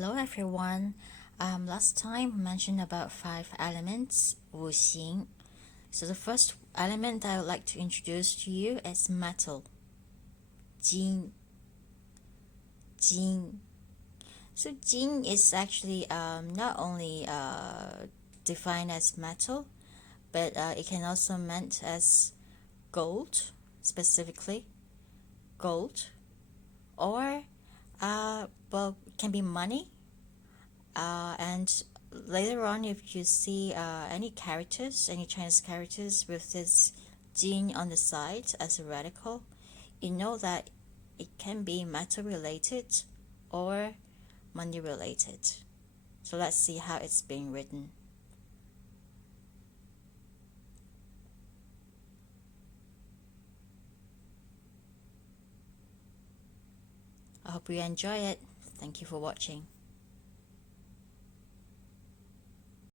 Hello everyone. Last time we mentioned about 5 elements, 五行. So the first element that I would like to introduce to you is metal, 金. So 金 is actually not only defined as metal, but it can also meant as gold, specifically gold, or well, can be money. And later on, if you see any Chinese characters with this Jin on the side as a radical, you know that it can be metal related or money related. So let's see how it's being written. I hope you enjoy it. Thank you for watching.